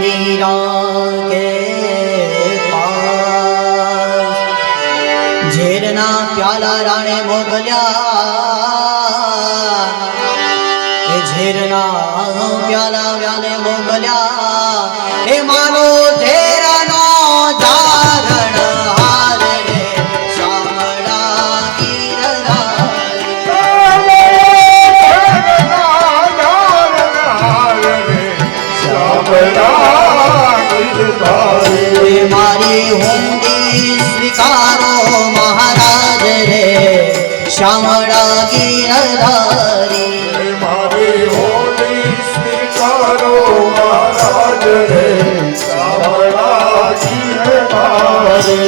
मीरा के पास झेरना प्याला राणे मोगल्या झेरना प्याला व्याले मोगल्या हे मानो झेरनो जारण हार रे शामळा गिरधारी मारी हुंडी स्वीकारो महाराज रे शामळा गिरधारी मारी हुंडी स्वीकारो महाराज रे शामळा गिरधारी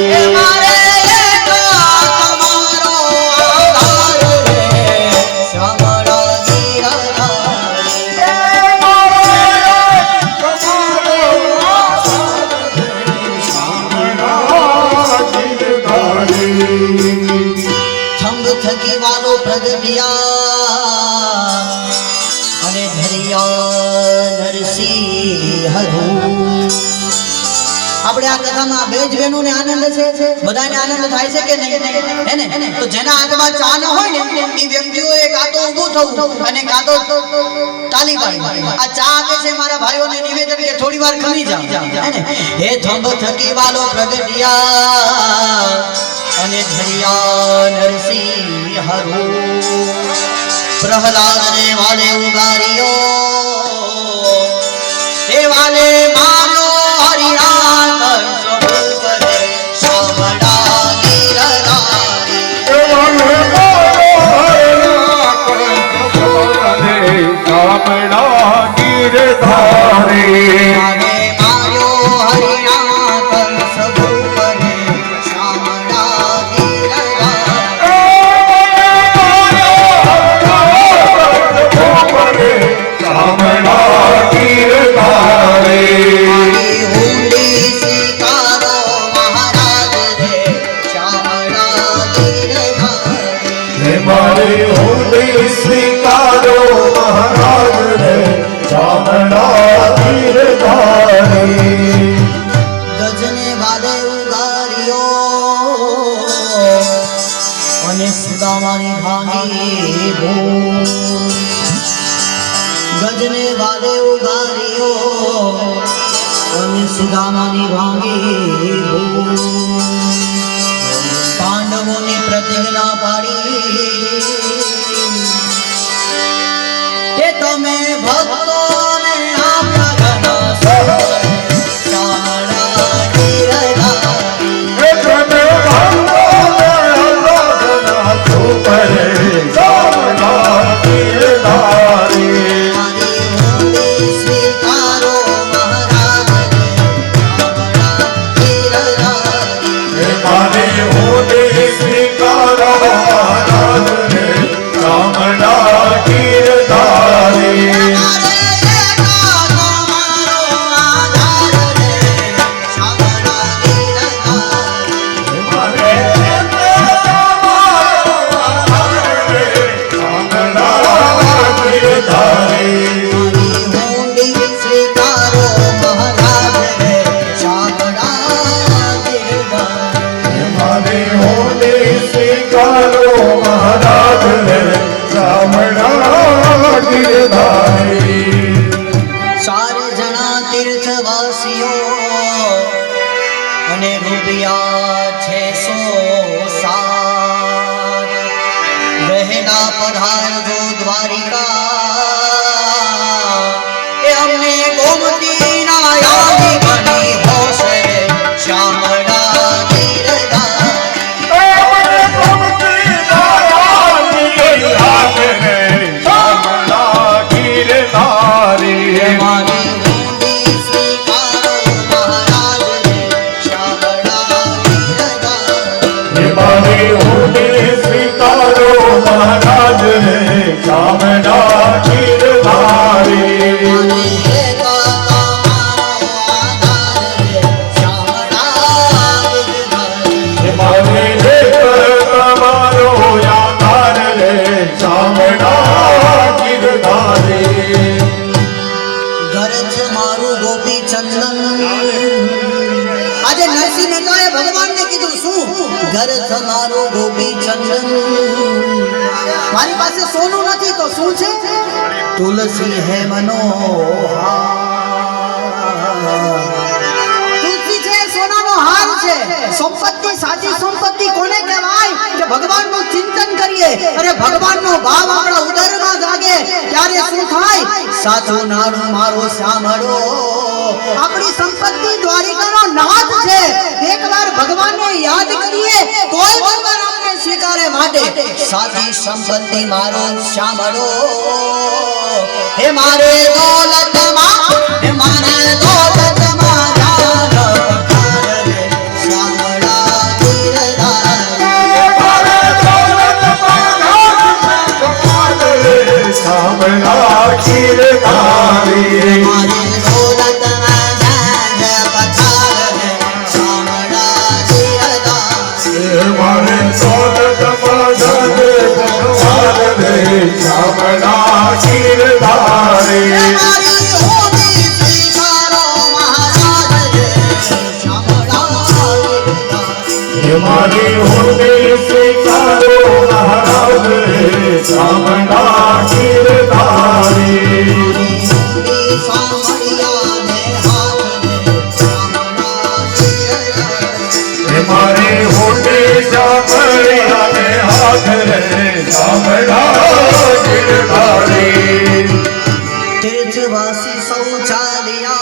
અને ધરિયા નરસિંહ આપણે આ કથામાં બે જ બહેનોને આનંદ છે બધાને આનંદ થાય છે કે નહીં હે ને તો જેના હાથમાં ચા ન હોય ને એ વ્યક્તિઓએ કાં તો ઊભું થવું અને કાં તો તાલી પાડવી આ ચા આપે છે મારા ભાઈઓને નિવેદન કે થોડી વાર ખમી જાવ હે ને હે થંભ થકી વાલો પ્રગટિયા અને ધરિયા નરસિંહ હરો प्रहलाद ने वाले उगारियो हे वाले मानो हरिनाथ स्वरूप रे शामळा गिरधारी हे वाले मानो हरिनाथ स्वरूप रे शामळा गिरधारी वाले मानो हरिनाथ स्वरूप रे शामळा गिरधारी मारी हुंडी स्वीकारो महाराज रे शामळा गिरधारी गजने वादे उगारियो અને સુદામાની ભાંગી ભૂ ગજને વાદે ઉગારિયો અને સુદામાની ભાંગી ભૂ પાંડવોની પ્રતિજ્ઞા પાડી કે તમે ભક્તોને આપના ઘણા શામળા गिरधारी स्वीकारो महाराज रे शामळा गिरधारी सारे जना तीर्थवासियों અને રૂપિયા 607 વહેલા પધારજો દ્વારિકા એ અમને ગોમતીના યાદી બની હોશ રે શામળા गिरधारी मारी हुंडी स्वीकारो महाराज रे शामळा गिरधारी मारी हुंडी स्वीकारो महाराज रे शामळा गिरधारी કનૈયાએ ભગવાનને કીધું શું ઘર તમારો ગોપી ચંદન મારી પાસે સોનું નથી તો શું છે તુલસી હે મનોહાર તુલસી છે સોનાનો હાર છે સંપત્તિ સાચી સંપત્તિ કોને કહેવાય કે ભગવાનનું ચિંતન કરીએ અને ભગવાનનો ભાવ આપણા ઉદરમાં જાગે ત્યારે શું થાય સાચું નાડું મારો સાંભળો આપણી સંપત્તિ દ્વારિકાનો નાથ છે એકવાર ભગવાનને યાદ કરીએ તોય ભગવાન આપણે સ્વીકારે માટે સાચી સંપત્તિ મારો સાંભળો હે મારે દોલતમાં હે મારે દોલતમાં જાન પખાર રે શામળા ગીરધારી સામણા ગીરધારી મારે દોલતમાં જાન પખાર રે શામળા ગીરધારી મારે સોનતમાં જાને ભગવાન રે સામણા ગીરધારી મારી હોદી સ્વીકારો મહારાજ રે શામળા ગીરધારી મારી હોદી સ્વીકારો મહારાજ રે સામણા ગીરધારી મારી હોદી સાંભળ્યાને હાથ રે સામણા ગીરધારી તીર્થવાસી સૌ ચાલ્યા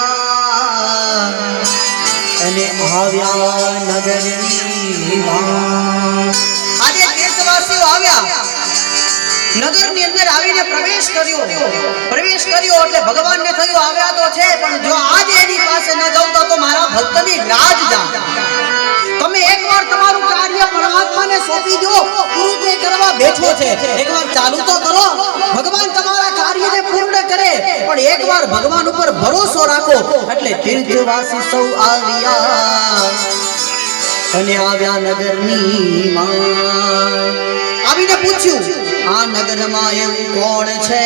અને આવ્યા નગરની માં. આજે તીર્થવાસીઓ આવ્યા નગરની અંદર આવીને પ્રવેશ કર્યો એટલે ભગવાનને થયું આવ્યા તો છે પણ જો આજે એની પાસે ન જાઉં તો મારા ભક્તની લાજ જાય. તમે એકવાર તમારું કાર્ય પરમાત્માને સોંપી દો પૂરું તે કરવા બેઠો છે એકવાર ચાલુ તો કરો ભગવાન તમારા કાર્યને પૂર્ણ કરે પણ એકવાર ભગવાન ઉપર ભરોસો રાખો એટલે તીર્થવાસી સૌ આવ્યા અને આવ્યા નગરની માં. આવીને પૂછ્યું આ નગરમાં એવું કોણ છે